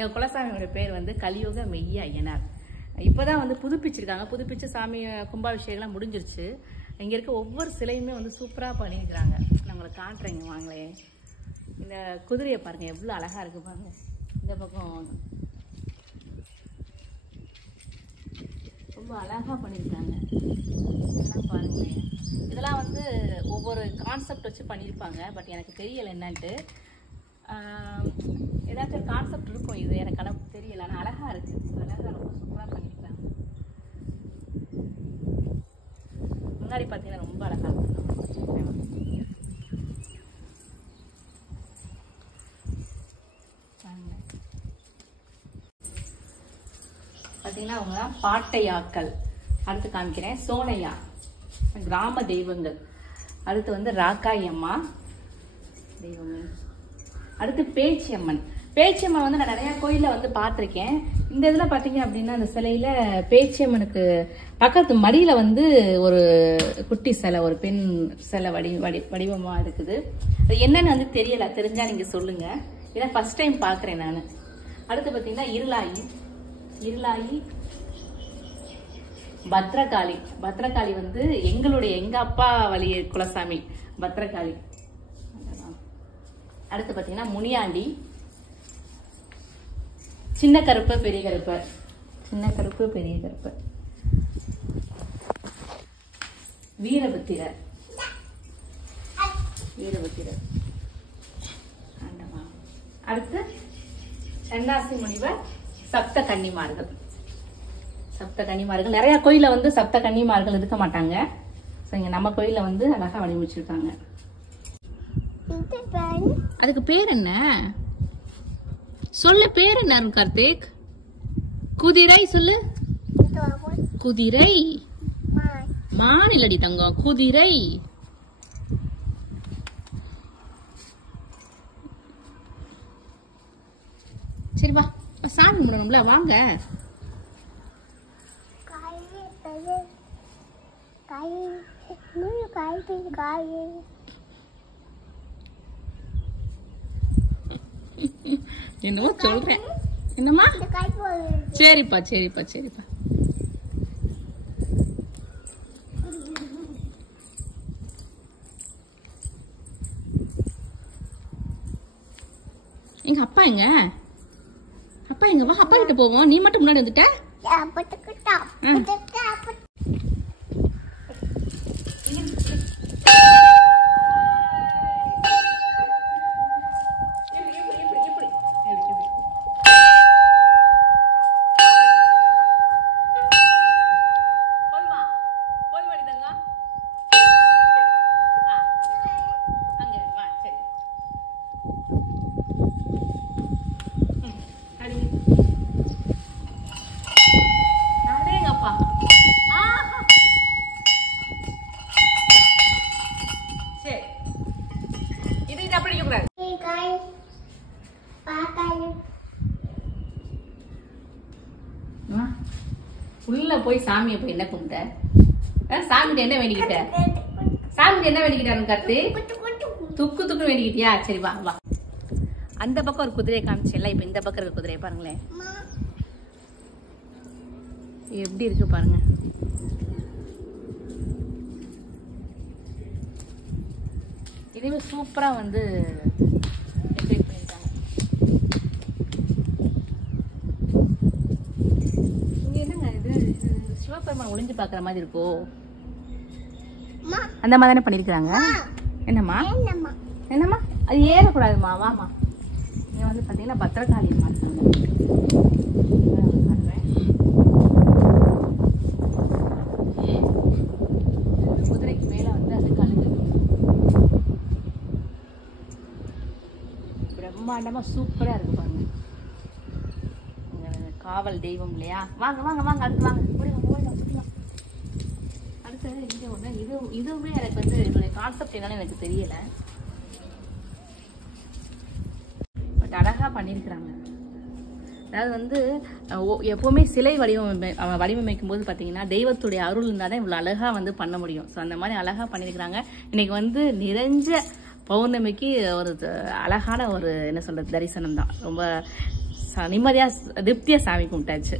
எங்கள் குலசாமியோட பேர் வந்து கலியுக மெய்ய ஐயனார். இப்போதான் வந்து புதுப்பிச்சு சாமி கும்பாபிஷேகம்லாம் முடிஞ்சிருச்சு. இங்கே இருக்க ஒவ்வொரு சிலையுமே வந்து சூப்பராக பண்ணியிருக்கிறாங்க. நான் உங்களுக்கு காட்டுறேங்க வாங்களே. இந்த குதிரையை பாருங்கள், எவ்வளோ அழகாக இருக்குது பாருங்கள். இந்த பக்கம் ரொம்ப அழகாக பண்ணியிருக்காங்க. இதெல்லாம் பாருங்களேன். இதெல்லாம் வந்து ஒவ்வொரு கான்செப்ட் வச்சு பண்ணியிருப்பாங்க. பட் எனக்கு தெரியலை என்னன்ட்டு. ஏதாச்சும் ஒரு கான்செப்ட் இருக்கும். இது எனக்கு அளவுக்கு தெரியல. ஆனால் அழகாக இருக்குது. அழகாக ரொம்ப சூப்பராக பண்ணியிருக்காங்க. முன்னாடி பார்த்தீங்கன்னா ரொம்ப அழகாக இருக்கும். பார்த்தீங்கன்னா அவங்க பாட்டையாக்கள். அடுத்து காமிக்கிறேன் சோனையா, கிராம தெய்வங்கள். அடுத்து வந்து ராக்காய் அம்மா தெய்வங்கள். அடுத்து பேச்சியம்மன். பேச்சியம்மன் வந்து நான் நிறைய கோயிலில் வந்து பார்த்துருக்கேன். இந்த இதில் பார்த்தீங்க அப்படின்னா அந்த சிலையில பேச்சியம்மனுக்கு பக்கத்து மடியில் வந்து ஒரு குட்டி சிலை, ஒரு பெண் சிலை வடிவமாக இருக்குது. அது என்னன்னு வந்து தெரியல, தெரிஞ்சா நீங்கள் சொல்லுங்க. ஏன்னா ஃபர்ஸ்ட் டைம் பார்க்குறேன் நான். அடுத்து பார்த்தீங்கன்னா இருளாயி பத்ரகாளி வந்து எங்க அப்பா வழி குலசாமி பத்ரகாளி. அடுத்து பார்த்தீங்கன்னா முனியாண்டி, சின்ன கருப்பு பெரிய கருப்பு, வீரபத்திரர். அடுத்து சன்னாசி முனிவர், சப்த கன்னிமார்கள். நிறைய கோயில வந்து சப்த கன்னிமார்கள் இருக்க மாட்டாங்க. இங்க நம்ம கோயில வந்து அழகா வடிவமைச்சிருக்காங்க. அதுக்கு பேர் என்ன சொல்லு? பேர் என்ன கார்த்திக்? குதிரை சொல்லு. குதிரை மானிலடி தங்கம், குதிரை. சரி வா, சாமி கும்பிடணும்ல, வாங்க. என்னமோ சொல்றேன். என்னம்மா? சரிப்பா. எங்க அப்பா எங்க? வா, அப்பா கிட்ட போவோம். நீ மட்டும் முன்னாடி வந்துட்ட. உள்ள போய் சாமியை போய் என்ன கும்பிட்ட? சாமிகிட்ட என்ன வேண்டிக்கிட்ட? கத்து துக்கு வேண்டிக்கிட்டியா? சரி வா. அந்த பக்கம் ஒரு குதிரையை காமிச்சல, இப்ப இந்த பக்கம் இருக்க குதிரையை பாருங்களேன், எப்படி இருக்கு பாருங்க. இதுவே சூப்பரா வந்து சிவபெருமான் ஒளிஞ்சு பாக்குற மாதிரி இருக்கோ? அந்த மாதிரி தானே பண்ணிருக்காங்க. என்னம்மா? அது ஏறக்கூடாதுமா, வாமா. இங்க வந்து பாத்தீங்கன்னா பத்ரகாளி அம்மா இருக்காங்க. குதிரைக்கு மேல வந்து அது கழுகு பிரம்மாண்டமா சூப்பரா இருக்கு பாருங்க. காவல் தெய்வம் இல்லையா? வாங்க அடுத்து வாங்க. அடுத்து இங்க ஒண்ணு, இதுவுமே எனக்கு வந்து இதோட கான்செப்ட் என்னன்னு எனக்கு தெரியல. பட் அழகா பண்ணிருக்கிறாங்க. அதாவது வந்து எப்பவுமே சிலை வடிவமைக்கும் போது பாத்தீங்கன்னா தெய்வத்துடைய அருள் இருந்தாதான் இவ்வளவு அழகா வந்து பண்ண முடியும். ஸோ அந்த மாதிரி அழகா பண்ணிருக்கிறாங்க. இன்னைக்கு வந்து நிறைஞ்ச பௌர்ணமிக்கு ஒரு அழகான ஒரு என்ன சொல்றது தரிசனம் தான். ரொம்ப நிம்மதியா திருப்தியா சாமி கும்பிட்டாச்சு.